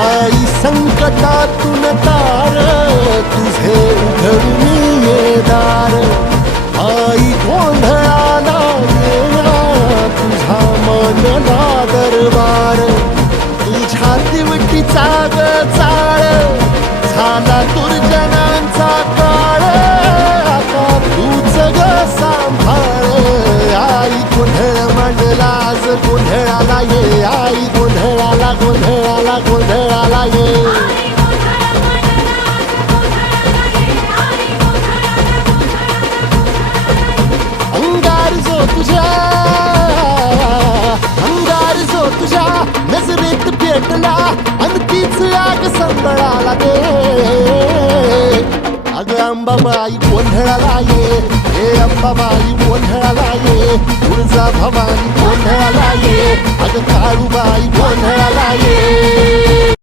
आई संकटातून तार तुझे उघडून ये दार आई गोंधळाला येणा तुझा मनला दरबार तुझ्या दिवटीचा ग चाळ झाला दुर्जनांचा काळ आता तूच ग सांभाळ आई गोंधळ मांडला आज गोंधळाला ये आई गोंधळाला गोंधळाला गोंधळाला ये अंगार जो तुझ्या नजरेत पेटला अन तीच आग संबळाला दे अग अंबाबाई गोंधळाला ये हे अंबाबाई गोंधळाला ये तुळजा भवानी गोंधळाला ये अग काळूबाई गोंधळाला ये